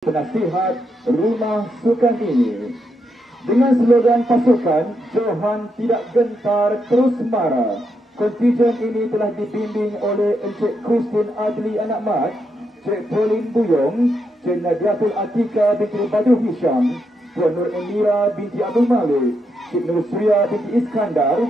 penasihat rumah sukan ini. Dengan slogan pasukan Johan tidak gentar terus marah, kontijen ini telah dibimbing oleh Encik Christine Adli Anak Mat, Cik Pauline Buyong, Cik Nadiatul Atika binti Badru Hisham, Puan Nur Emira binti Abdul Malik, Cik Nur Suria binti Iskandar,